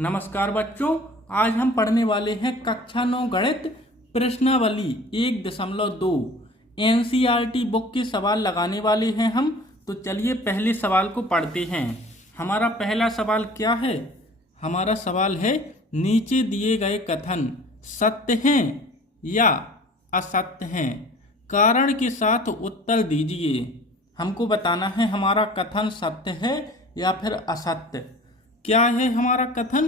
नमस्कार बच्चों, आज हम पढ़ने वाले हैं कक्षा 9 गणित प्रश्नावली 1.2 एनसीईआरटी बुक के सवाल लगाने वाले हैं हम। तो चलिए पहले सवाल को पढ़ते हैं। हमारा पहला सवाल क्या है? हमारा सवाल है, नीचे दिए गए कथन सत्य हैं या असत्य हैं? कारण के साथ उत्तर दीजिए। हमको बताना है हमारा कथन सत्य है या फिर असत्य। क्या है हमारा कथन?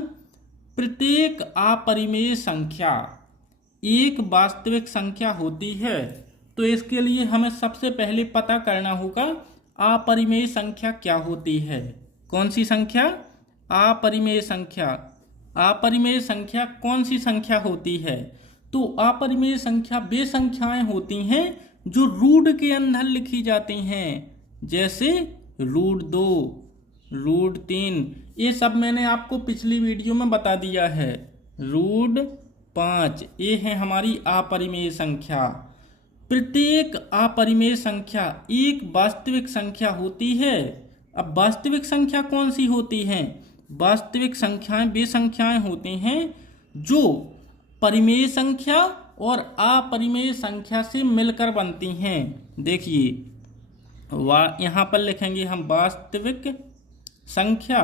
प्रत्येक अपरिमेय संख्या एक वास्तविक संख्या होती है। तो इसके लिए हमें सबसे पहले पता करना होगा अपरिमेय संख्या क्या होती है। कौन सी संख्या? अपरिमेय संख्या। अपरिमेय संख्या कौन सी संख्या होती है? तो अपरिमेय संख्या वे संख्याएं होती हैं जो रूट के अंदर लिखी जाती हैं, जैसे √2, √3। ये सब मैंने आपको पिछली वीडियो में बता दिया है। √5 ये है हमारी अपरिमेय संख्या। प्रत्येक अपरिमेय संख्या एक वास्तविक संख्या होती है। अब वास्तविक संख्या कौन सी होती है? वास्तविक संख्याएं वे संख्याएं होती हैं जो परिमेय संख्या और अपरिमेय संख्या से मिलकर बनती हैं। देखिए यहाँ पर लिखेंगे हम वास्तविक संख्या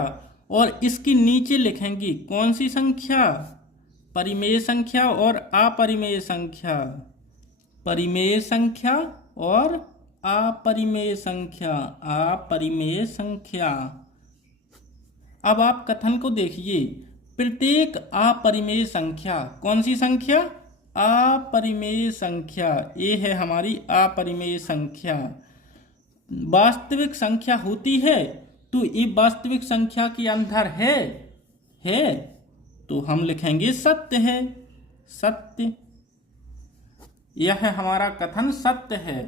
और इसके नीचे लिखेंगे कौन सी संख्या? परिमेय संख्या और अपरिमेय संख्या। परिमेय संख्या और अपरिमेय संख्या। अपरिमेय संख्या। अब आप कथन को देखिए, प्रत्येक अपरिमेय संख्या। कौन सी संख्या? अपरिमेय संख्या। ये है हमारी अपरिमेय संख्या। वास्तविक संख्या होती है तो ये वास्तविक संख्या के अंदर है तो हम लिखेंगे सत्य है। सत्य। यह है हमारा कथन सत्य है,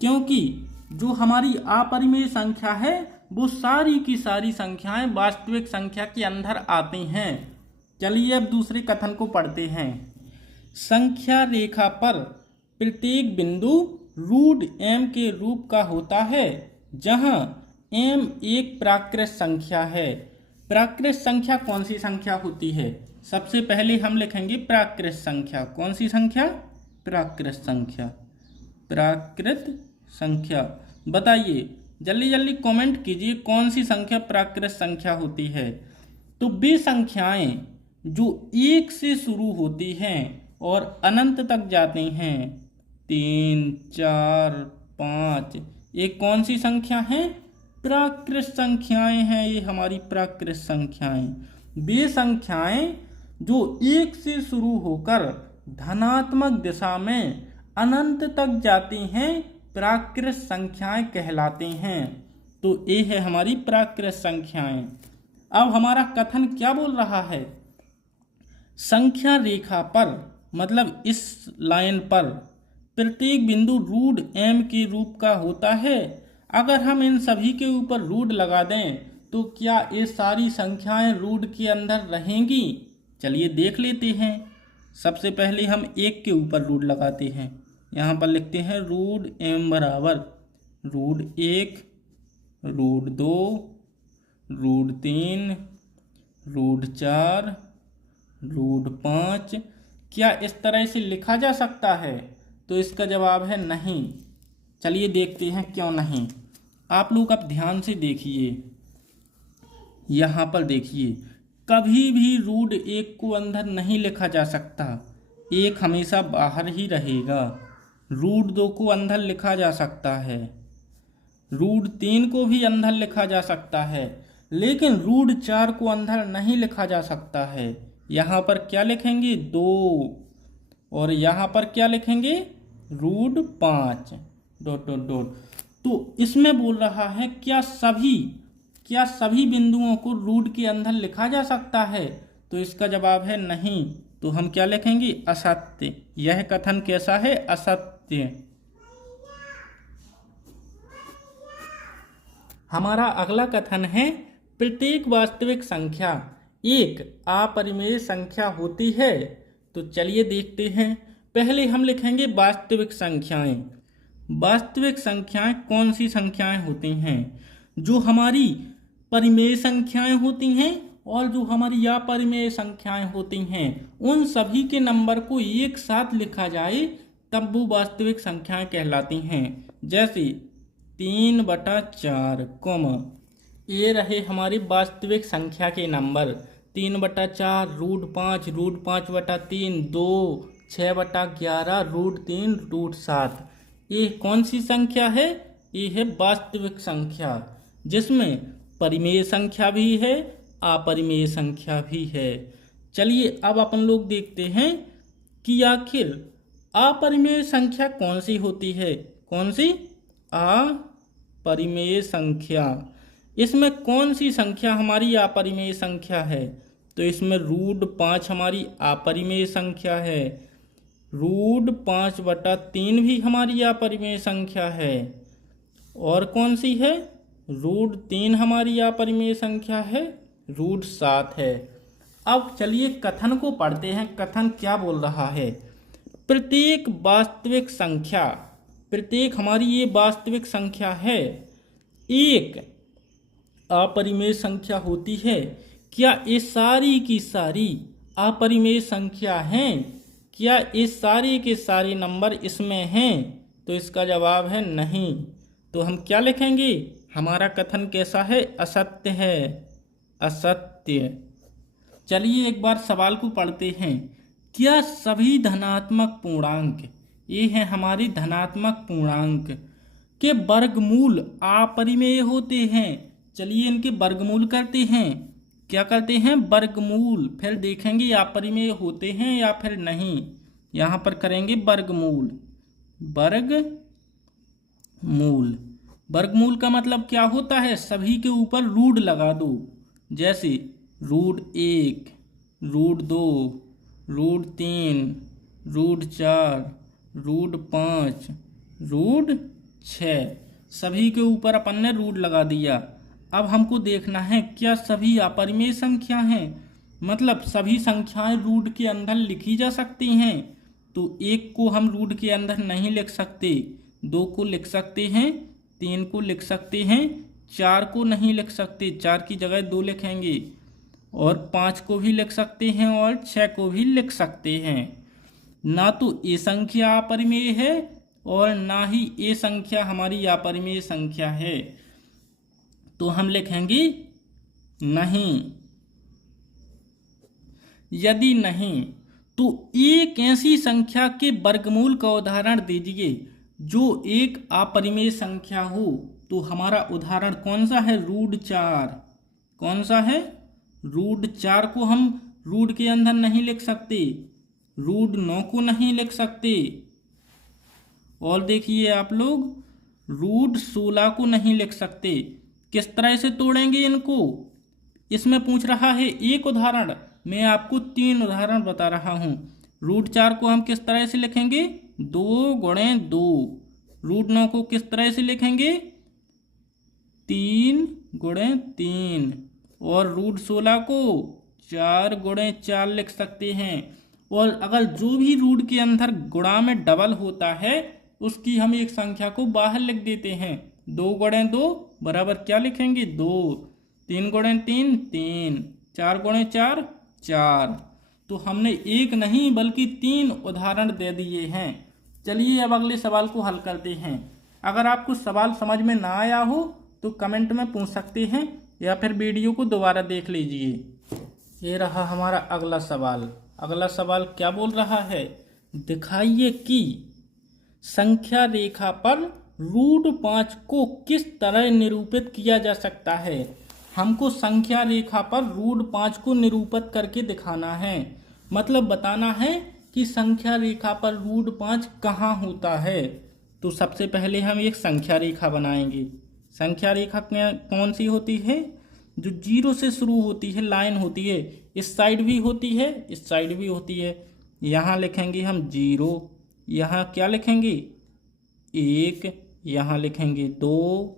क्योंकि जो हमारी अपरिमेय संख्या है वो सारी की सारी संख्याएं वास्तविक संख्या के अंदर आती हैं। चलिए अब दूसरे कथन को पढ़ते हैं। संख्या रेखा पर प्रत्येक बिंदु √m के रूप का होता है, जहां m एक प्राकृत संख्या है। प्राकृत संख्या कौन सी संख्या होती है? सबसे पहले हम लिखेंगे प्राकृत संख्या। कौन सी संख्या? प्राकृत संख्या। प्राकृत संख्या। बताइए, जल्दी जल्दी कमेंट कीजिए कौन सी संख्या प्राकृत संख्या होती है। तो वे संख्याएं जो 1 से शुरू होती हैं और अनंत तक जाती हैं, 3, 4, 5, ये कौन सी संख्या है? प्राकृत संख्याएं हैं। ये हमारी प्राकृत संख्याएं। वे संख्याएं जो 1 से शुरू होकर धनात्मक दिशा में अनंत तक जाती हैं प्राकृत संख्याएं कहलाती हैं। तो ये है हमारी प्राकृत संख्याएं। अब हमारा कथन क्या बोल रहा है? संख्या रेखा पर, मतलब इस लाइन पर, प्रत्येक बिंदु √m के रूप का होता है। अगर हम इन सभी के ऊपर रूट लगा दें तो क्या ये सारी संख्याएं रूट के अंदर रहेंगी? चलिए देख लेते हैं। सबसे पहले हम 1 के ऊपर रूट लगाते हैं। यहाँ पर लिखते हैं √m बराबर √1, √2, √3, √4, √5। क्या इस तरह से लिखा जा सकता है? तो इसका जवाब है नहीं। चलिए देखते हैं क्यों नहीं। आप लोग अब ध्यान से देखिए, यहाँ पर देखिए, कभी भी √1 को अंदर नहीं लिखा जा सकता। 1 हमेशा बाहर ही रहेगा। √2 को अंदर लिखा जा सकता है, √3 को भी अंदर लिखा जा सकता है, लेकिन √4 को अंदर नहीं लिखा जा सकता है। यहाँ पर क्या लिखेंगे? 2, और यहाँ पर क्या लिखेंगे? √5 ... तो इसमें बोल रहा है क्या सभी बिंदुओं को रूट के अंदर लिखा जा सकता है? तो इसका जवाब है नहीं। तो हम क्या लिखेंगे? असत्य। यह कथन कैसा है? असत्य। हमारा अगला कथन है, प्रत्येक वास्तविक संख्या एक अपरिमेय संख्या होती है। तो चलिए देखते हैं। पहले हम लिखेंगे वास्तविक संख्याएं। वास्तविक संख्याएं कौन सी संख्याएं होती हैं? जो हमारी परिमेय संख्याएं होती हैं और जो हमारी अपरिमेय संख्याएं होती हैं उन सभी के नंबर को एक साथ लिखा जाए तब वो वास्तविक संख्याएं कहलाती हैं। जैसे 3/4, ये रहे हमारी वास्तविक संख्या के नंबर। 3/4, √5, √5/3, 2, 6/11, √3, √7। ये कौन सी संख्या है? ये है वास्तविक संख्या, जिसमें परिमेय संख्या भी है, अपरिमेय संख्या भी है। चलिए अब अपन लोग देखते हैं कि आखिर अपरिमेय संख्या कौन सी होती है। कौन सी? अपरिमेय संख्या। इसमें कौन सी संख्या हमारी अपरिमेय संख्या है? तो इसमें √5 हमारी अपरिमेय संख्या है, √5/3 भी हमारी अपरिमेय संख्या है, और कौन सी है? √3 हमारी अपरिमेय संख्या है, √7 है। अब चलिए कथन को पढ़ते हैं। कथन क्या बोल रहा है? प्रत्येक वास्तविक संख्या, प्रत्येक हमारी ये वास्तविक संख्या है, एक अपरिमेय संख्या होती है। क्या ये सारी की सारी अपरिमेय संख्या हैं? क्या ये सारे के सारे नंबर इसमें हैं? तो इसका जवाब है नहीं। तो हम क्या लिखेंगे? हमारा कथन कैसा है? असत्य है, असत्य। चलिए एक बार सवाल को पढ़ते हैं। क्या सभी धनात्मक पूर्णांक, ये है हमारी धनात्मक पूर्णांक, के वर्गमूल अपरिमेय होते हैं? चलिए इनके वर्गमूल करते हैं। क्या करते हैं? वर्गमूल। फिर देखेंगे अपरिमेय होते हैं या फिर नहीं। यहाँ पर करेंगे वर्गमूल। वर्गमूल, वर्गमूल का मतलब क्या होता है? सभी के ऊपर रूट लगा दो। जैसे √1, √2, √3, √4, √5, √6, सभी के ऊपर अपन ने रूट लगा दिया। अब हमको देखना है क्या सभी अपरिमेय संख्या हैं, मतलब सभी संख्याएं रूट के अंदर लिखी जा सकती हैं। तो 1 को हम रूट के अंदर नहीं लिख सकते, 2 को लिख सकते हैं, 3 को लिख सकते हैं, 4 को नहीं लिख सकते, 4 की जगह 2 लिखेंगे, और 5 को भी लिख सकते हैं और 6 को भी लिख सकते हैं। ना तो ये संख्या अपरिमेय है और ना ही ये संख्या हमारी अपरिमेय संख्या है। तो हम लिखेंगे नहीं। यदि नहीं तो एक ऐसी संख्या के वर्गमूल का उदाहरण दीजिए जो एक अपरिमेय संख्या हो। तो हमारा उदाहरण कौन सा है? √4। कौन सा है? √4 को हम रूट के अंदर नहीं लिख सकते, √9 को नहीं लिख सकते, और देखिए आप लोग √16 को नहीं लिख सकते। किस तरह से तोड़ेंगे इनको? इसमें पूछ रहा है एक उदाहरण, मैं आपको 3 उदाहरण बता रहा हूँ। √4 को हम किस तरह से लिखेंगे? 2 × 2। √9 को किस तरह से लिखेंगे? 3 × 3। और √16 को 4 × 4 लिख सकते हैं। और अगर जो भी रूट के अंदर गुणा में डबल होता है उसकी हम एक संख्या को बाहर लिख देते हैं। 2 × 2 बराबर क्या लिखेंगे? 2। 3 × 3 3, 4 × 4 4। तो हमने एक नहीं बल्कि 3 उदाहरण दे दिए हैं। चलिए अब अगले सवाल को हल करते हैं। अगर आपको सवाल समझ में ना आया हो तो कमेंट में पूछ सकते हैं या फिर वीडियो को दोबारा देख लीजिए। ये रहा हमारा अगला सवाल। अगला सवाल क्या बोल रहा है? दिखाइए कि संख्या रेखा पर √5 को किस तरह निरूपित किया जा सकता है। हमको संख्या रेखा पर √5 को निरूपित करके दिखाना है, मतलब बताना है कि संख्या रेखा पर √5 कहाँ होता है। तो सबसे पहले हम एक संख्या रेखा बनाएंगे। संख्या रेखा कौन सी होती है? जो 0 से शुरू होती है, लाइन होती है, इस साइड भी होती है, इस साइड भी होती है। यहाँ लिखेंगे हम 0, यहाँ क्या लिखेंगे? 1, यहाँ लिखेंगे 2,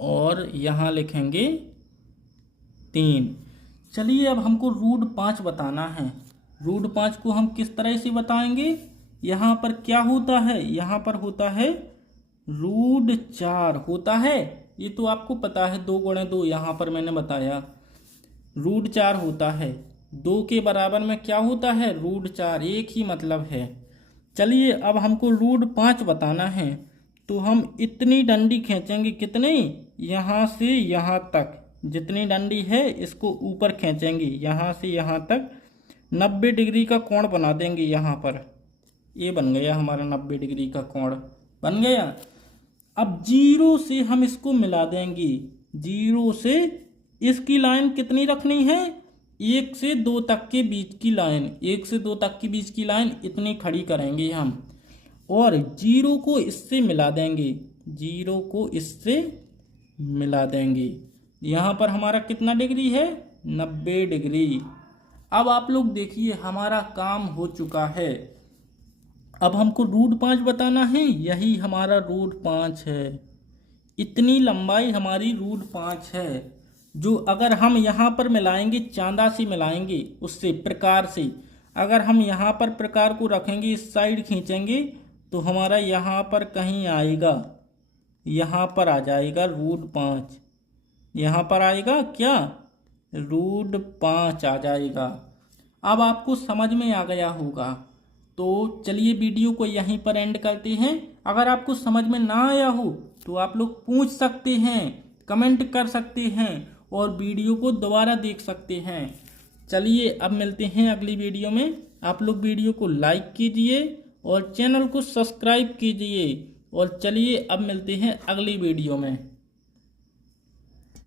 और यहाँ लिखेंगे 3। चलिए अब हमको √5 बताना है। √5 को हम किस तरह से बताएंगे? यहाँ पर क्या होता है? यहाँ पर होता है √4 होता है, ये तो आपको पता है। 2 × 2 यहाँ पर मैंने बताया। √4 होता है। 2 के बराबर में क्या होता है? √4, एक ही मतलब है। चलिए अब हमको √5 बताना है, तो हम इतनी डंडी खींचेंगे, कितनी? यहाँ से यहाँ तक, जितनी डंडी है इसको ऊपर खींचेंगे, यहाँ से यहाँ तक 90 डिग्री का कोण बना देंगे। यहाँ पर ये बन गया हमारा 90 डिग्री का कोण बन गया। अब 0 से हम इसको मिला देंगे। 0 से इसकी लाइन कितनी रखनी है? 1 से 2 तक के बीच की लाइन, 1 से 2 तक के बीच की लाइन इतनी खड़ी करेंगे हम, और 0 को इससे मिला देंगे। 0 को इससे मिला देंगे। यहाँ पर हमारा कितना डिग्री है? 90 डिग्री। अब आप लोग देखिए हमारा काम हो चुका है। अब हमको √5 बताना है, यही हमारा √5 है। इतनी लंबाई हमारी √5 है, जो अगर हम यहाँ पर मिलाएंगे, चांदा से मिलाएंगे, उससे प्रकार से अगर हम यहाँ पर प्रकार को रखेंगे, इस साइड खींचेंगे, तो हमारा यहाँ पर कहीं आएगा, यहाँ पर आ जाएगा √5। यहाँ पर आएगा क्या? √5 आ जाएगा। अब आपको समझ में आ गया होगा। तो चलिए वीडियो को यहीं पर एंड करते हैं। अगर आपको समझ में ना आया हो तो आप लोग पूछ सकते हैं, कमेंट कर सकते हैं, और वीडियो को दोबारा देख सकते हैं। चलिए अब मिलते हैं अगली वीडियो में। आप लोग वीडियो को लाइक कीजिए और चैनल को सब्सक्राइब कीजिए, और चलिए अब मिलते हैं अगली वीडियो में।